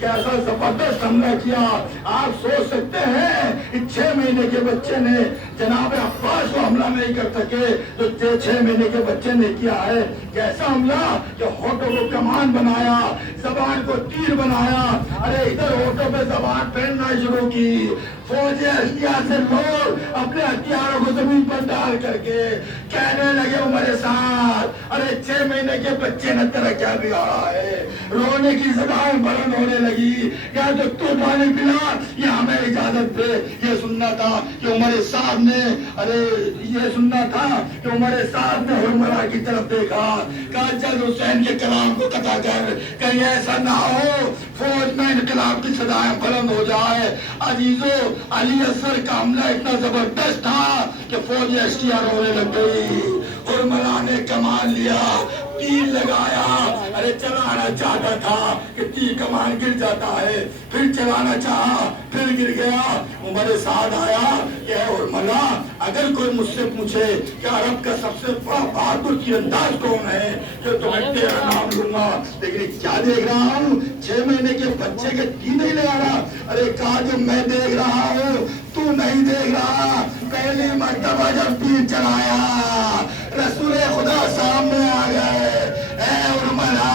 कैसा जबरदस्त हमला किया। आप सोच सकते हैं 6 महीने के बच्चे ने जनाब अब्बास को हमला नहीं कर सके तो 6 महीने के बच्चे ने किया है कैसा हमला कि होठों को कमान बनाया, जबान को तीर बनाया। अरे इधर होठों पे जबान पहनना शुरू की। फौजी एहतियात से लोग अपने हथियारों को जमीन पर डाल करके कहने लगे हमारे साथ, अरे 6 महीने के बच्चे ने तेरा क्या बिगाड़ा है। रोने की जबान बुलंद होने लगी, क्या तो तू पानी पिला या हमें इजाजत दे। ये सुनना था कि उमर साहब ने, अरे ये सुनना था कि उमर साहब ने हुरमला की तरफ देखा, कहा जल्द हुसैन के कलाम को कता कर, कहीं ऐसा ना हो फौज में इनकलाब की सदाएं बुलंद हो जाए। अजीजों, अली असगर का हमला इतना जबरदस्त था कि फौज एसटीआर रोने लग गई। हुरमला ने कमान लिया, तीर लगाया, अरे चलाना चाहता था कि तीर कमान गिर जाता है, फिर चलाना चाहा, फिर गिर गया। उमर साद आया कि हुरमला, अगर कोई मुझसे पूछे कि अरब का सबसे बड़ा बहादुर तीरंदाज कौन है तो तुम्हें तेरा नाम लूंगा, लेकिन क्या देख रहा हूँ 6 महीने के बच्चे के तीर नहीं लगा रहा। अरे कहा जो मैं देख रहा हूँ तू नहीं देख रहा। पहली मर्तबा जब तीर चलाया रसूल खुदा सामने आ गए। हुरमला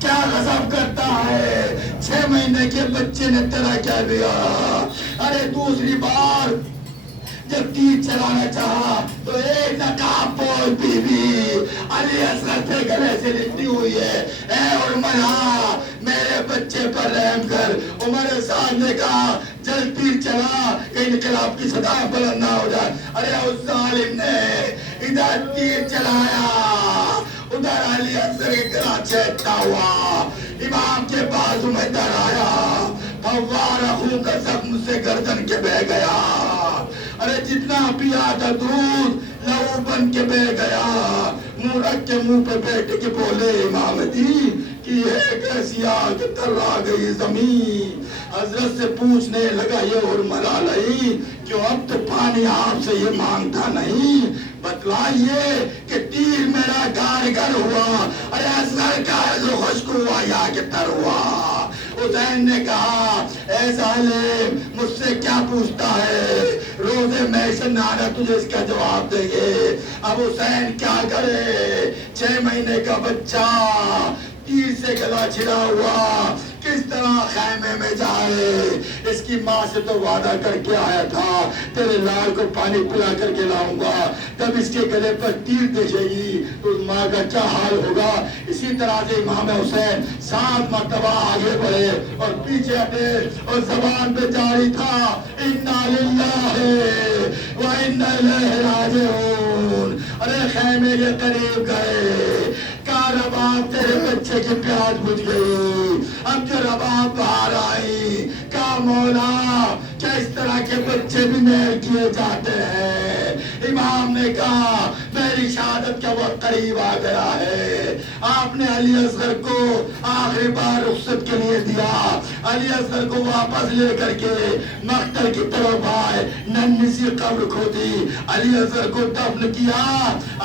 क्या गजब करता है, 6 महीने के बच्चे ने तेरा क्या बिगाड़ा। अरे दूसरी बार जब तीर चलाना चाहा तो एक नकाबपोश बीवी अली असगर के गले से लिपटी हुई है। हुरमला मेरे बच्चे पर रहम कर। उमर साहब ने कहा जल्द तीर चला कि इनकलाब की सदा बुलंद ना हो जाए। अरे उस जालिम ने इधर तीर चलाया, उधर अली असगर के गला छेदता हुआ इमाम के बाजू में दर आया। फव्वारा खून का जख्म से गर्दन के बह गया। अरे जितना पिया था दूध लहू बन के बह गया। मुंह रख के मुंह पे बैठ के बोले इमाम दी कि है कैसी आग तर्रा गई जमीन। हजरत से पूछने लगा ये हुरमला नहीं क्यों अब तो पानी आपसे ये मांगता नहीं, बतलाइए कि तीर मेरा कारगर हुआ। अरे असगर का जो खुश्क हुआ या कि तर हुआ। हुसैन ने कहा ऐ जालिम मुझसे क्या पूछता है, रोजे महशर में आना तुझे इसका जवाब देंगे। अब हुसैन क्या करे, 6 महीने का बच्चा तीर से गला छिड़ा हुआ किस तरह खैमे में जाए। इसकी माँ से तो वादा करके आया था तेरे लाल को पानी पिला करके लाऊंगा, तब इसके गले पर तीर देखेगी तो उस माँ का क्या हाल होगा। इसी तरह से इमाम हुसैन 7 मर्तबा आगे बढ़े और पीछे हटे और जबान पे जारी था इन्ना लिल्लाहि व इन्ना इलैहि राजिऊन। अरे खैमे के करीब गए, कहा रबाब तेरे बच्चे की प्यास बुझ गई, अब जो रबाब बाहर आई। कहा मौला क्या इस तरह के बच्चे भी मेल किए जाते हैं। इमाम ने कहा मेरी शहादत का वक्त करीब आ गया है। आपने अली असगर को आखिरी बार रुखसत के लिए दिया। अली असगर को वापस लेकर के मख्तर की तरफ आए, नन्ही सी कब्र खोदी, अली असगर को दफन किया।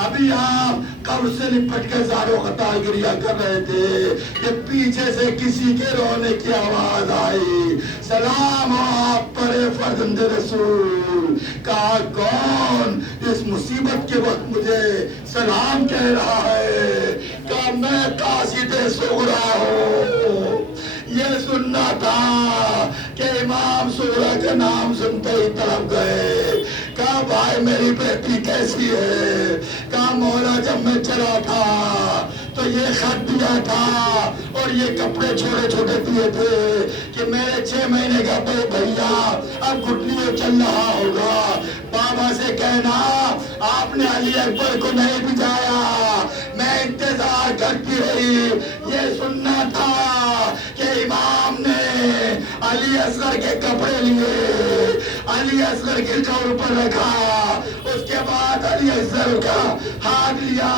अभी आप कब्र से लिपट के ज़ारो ख़तार गिरिया कर रहे थे कि पीछे से किसी के रोने की आवाज आई। सलाम आप पर फर्जंद रसूल। कहा कौन इस मुसीबत के वक्त मुझे सलाम कह रहा है। कहा मैं कासिद सुगरा हूँ। ये सुनना था कि इमाम सुगरा का नाम सुनते ही तड़प गए। कहा भाई मेरी बेटी कैसी है। कहा मौला जब मैं चला था तो ये खत दिया था और ये कपड़े छोटे छोटे दिए थे कि मेरे 6 महीने का भैया अब घुटनियों चल रहा होगा। बाबा से कहना आपने अली अकबर को नहीं भिजाया, मैं इंतजार करती रही। ये सुनना था कि इमाम ने अली असगर के कपड़े लिए, अली असगर के कब्र पर रखा, उसके बाद علی اصغر کا ہاتھ لیا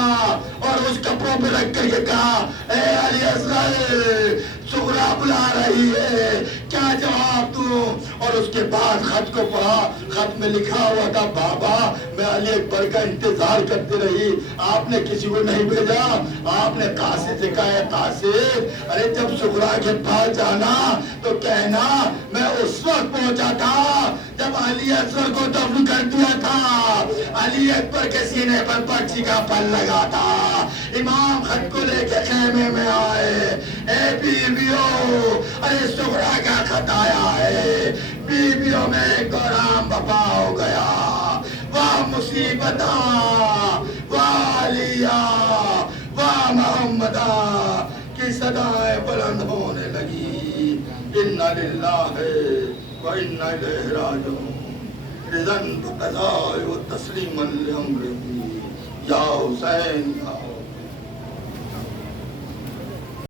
اور اس کپڑوں پہ رکھ کر کے کہا اے علی اصغر سغرا بلا رہی ہے کیا جواب دوں؟ اور اس کے بعد خط کو پڑھا. خط میں لکھا ہوا تھا بابا میں علی اکبر کا انتظار کرتی رہی, آپ نے کسی کو نہیں بھیجا. آپ نے قاصد سے کہا ہے قاصد ارے جب سغرا کے پاس جانا تو کہنا میں اس وقت پہنچا تھا جب علی اصغر کو دفن کر دیا تھا, علی اکبر کے سینے پر پرچی کا پل لگا تھا. امام خط کو لے کے خیمے میں آئے, اے بیویو ارے سغرا کا خط آیا ہے. بیویوں میں ایک آرام بپا ہو گیا. واہ مصیبتہ واہ علیہ واہ محمدہ کی صدائیں بلند ہونے لگی. انا للہ و انا الیہ راجعون. رضا بقضاء و تسلیما لامرہ یا حسین یا